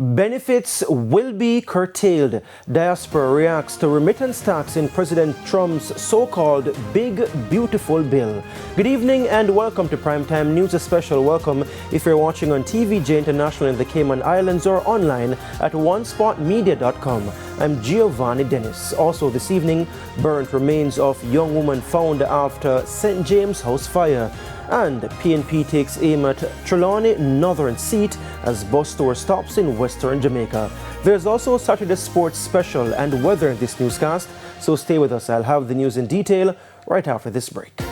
Benefits will be curtailed. Diaspora reacts to remittance tax in President Trump's so-called Big Beautiful Bill. Good evening and welcome to Primetime News. A special welcome if you're watching on TVJ International in the Cayman Islands or online at onespotmedia.com. I'm Giovanni Dennis. Also this evening, burnt remains of young woman found after St. James House fire. And PNP takes aim at Trelawney Northern seat as bus tour stops in Western Jamaica. There's also Saturday Sports Special and weather in this newscast, so stay with us. I'll have the news in detail right after this break.